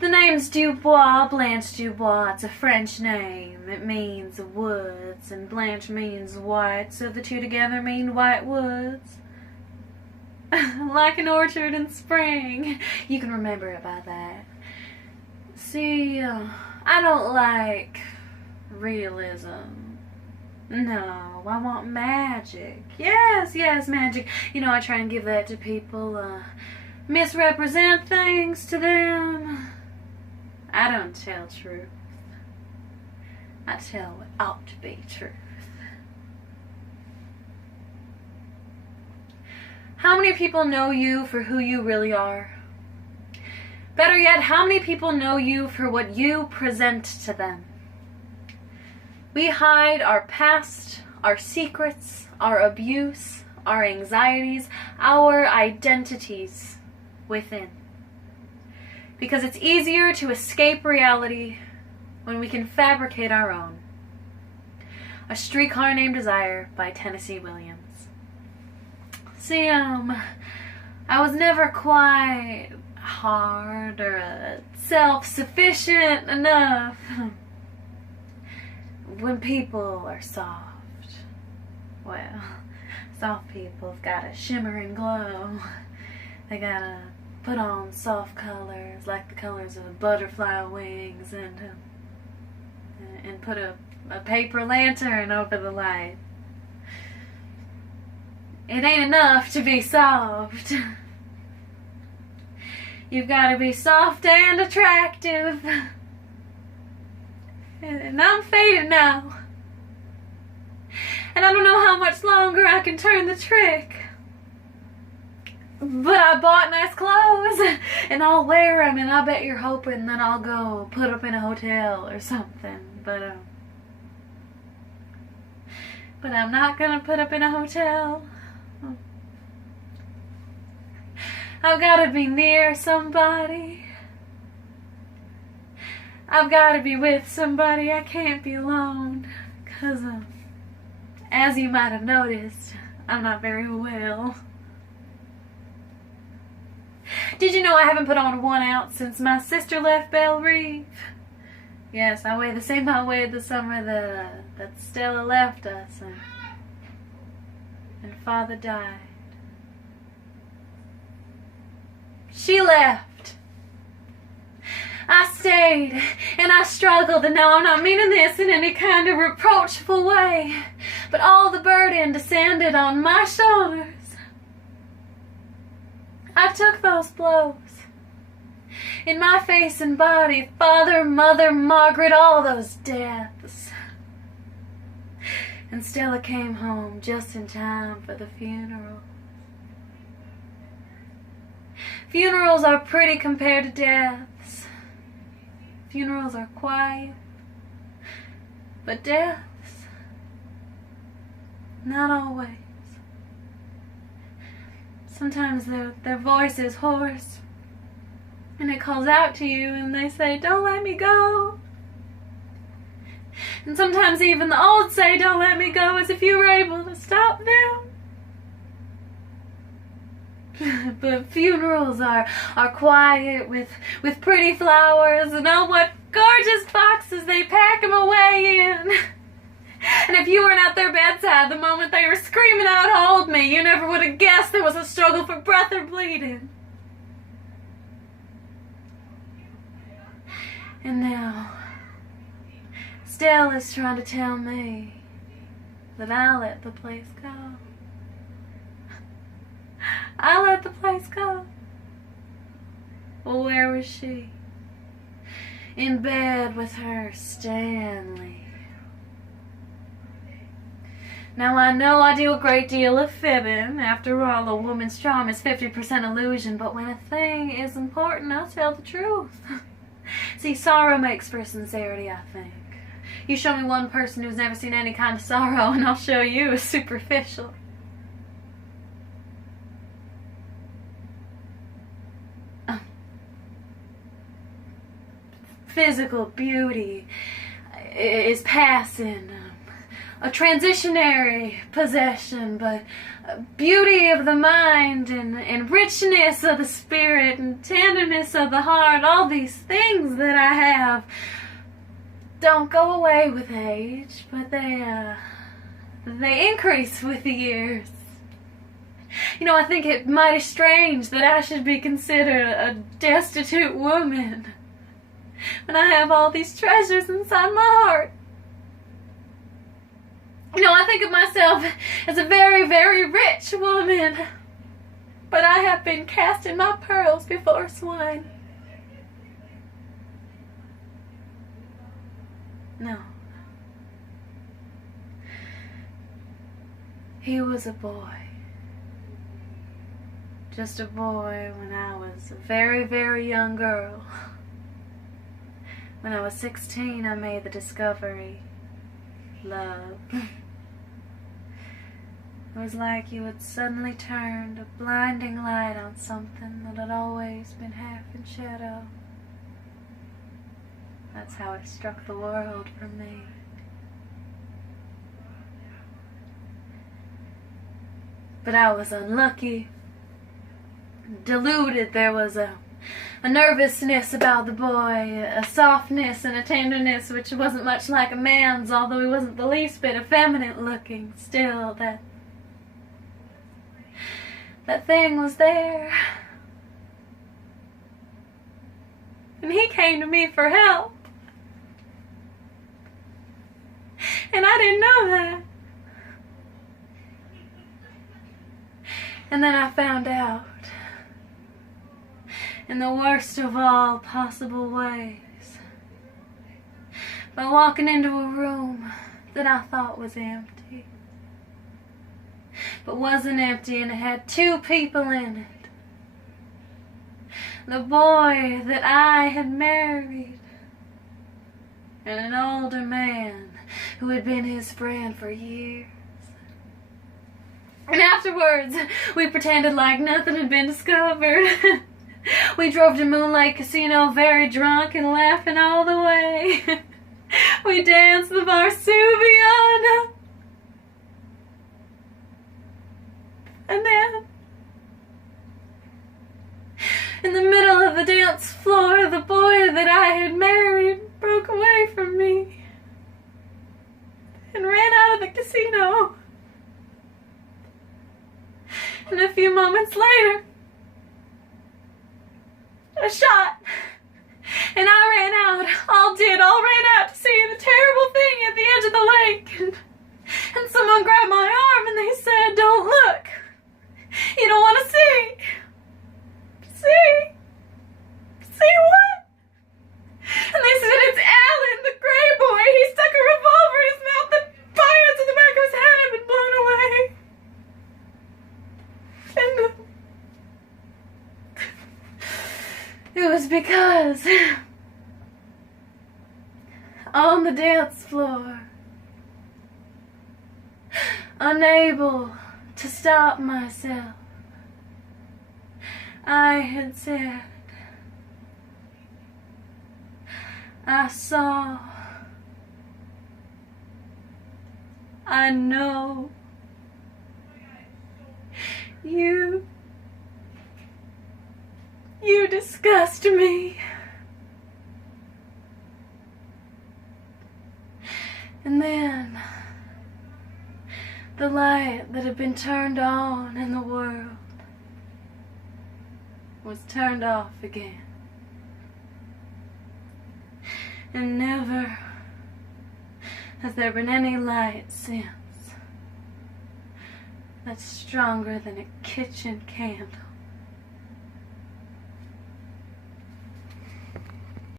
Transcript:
The name's Dubois, Blanche Dubois. It's a French name. It means woods, and Blanche means white, so the two together mean white woods. Like an orchard in spring. You can remember it by that. See, I don't like realism. No, I want magic. Yes, magic. You know, I try and give that to people. Misrepresent things to them. I don't tell truth. I tell what ought to be truth. How many people know you for who you really are? Better yet, how many people know you for what you present to them? We hide our past, our secrets, our abuse, our anxieties, our identities within. Because it's easier to escape reality when we can fabricate our own. A Streetcar Named Desire by Tennessee Williams. See, I was never quite hard or self-sufficient enough. When people are soft, well, soft people's got a shimmer and glow. They gotta put on soft colors, like the colors of butterfly wings, and put a paper lantern over the light. It ain't enough to be soft. You've got to be soft and attractive. And I'm faded now. And I don't know how much longer I can turn the trick. But I bought nice clothes, and I'll wear them, and I bet you're hoping that I'll go put up in a hotel or something. But I'm not gonna put up in a hotel. I've gotta be near somebody. I've gotta be with somebody. I can't be alone. 'Cause, as you might have noticed, I'm not very well. Did you know I haven't put on 1 ounce since my sister left Belle Reve? Yes, I weigh the same I weighed the summer that Stella left us and Father died. She left. I stayed, and I struggled, and now I'm not meaning this in any kind of reproachful way, but all the burden descended on my shoulders. I took those blows. In my face and body, father, mother, Margaret, all those deaths. And Stella came home just in time for the funeral. Funerals are pretty compared to deaths. Funerals are quiet. But deaths, not always. Sometimes their voice is hoarse, and it calls out to you, and they say, "Don't let me go." And sometimes even the old say, "Don't let me go," as if you were able to stop them. But funerals are quiet with pretty flowers, and oh, what gorgeous boxes they pack them away in. And if you weren't at their bedside the moment they were screaming out, "Hold me," you never would have guessed there was a struggle for breath or bleeding. And now, Stella's trying to tell me that I let the place go. I let the place go. Well, where was she? In bed with her Stanley. Now I know I do a great deal of fibbing. After all, a woman's charm is 50% illusion, but when a thing is important, I tell the truth. See, sorrow makes for sincerity, I think. You show me one person who's never seen any kind of sorrow, and I'll show you a superficial. Physical beauty is passing. a transitionary possession, but beauty of the mind and richness of the spirit and tenderness of the heart, all these things that I have don't go away with age, but they increase with the years. You know, I think it mighty strange that I should be considered a destitute woman when I have all these treasures inside my heart. You know, I think of myself as a very, very rich woman, but I have been casting my pearls before swine. No. He was a boy. Just a boy when I was a very, very young girl. When I was 16, I made the discovery. Love. It was like you had suddenly turned a blinding light on something that had always been half in shadow. That's how it struck the world for me. But I was unlucky. Deluded. There was a nervousness about the boy, a softness and a tenderness which wasn't much like a man's, although he wasn't the least bit effeminate looking. Still, that thing was there. And he came to me for help. And I didn't know that. And then I found out. In the worst of all possible ways. By walking into a room that I thought was empty. But wasn't empty, and it had two people in it. The boy that I had married. And an older man who had been his friend for years. And afterwards, we pretended like nothing had been discovered. We drove to Moonlight Casino very drunk and laughing all the way. We danced the Varsouviana. And then, in the middle of the dance floor, the boy that I had married broke away from me and ran out of the casino. And a few moments later, a shot, and I ran out, all ran out to see the terrible thing at the edge of the lake, and someone grabbed my arm and they said, "Don't look, you don't want to see." See what? And they said, "It's Alan, the gray boy, he stuck a revolver in his mouth, the fires in the back of his head had been blown away." And it was because on the dance floor, unable to stop myself, I had said, "I saw, I know, you disgust me." And then the light that had been turned on in the world was turned off again. And never has there been any light since that's stronger than a kitchen candle.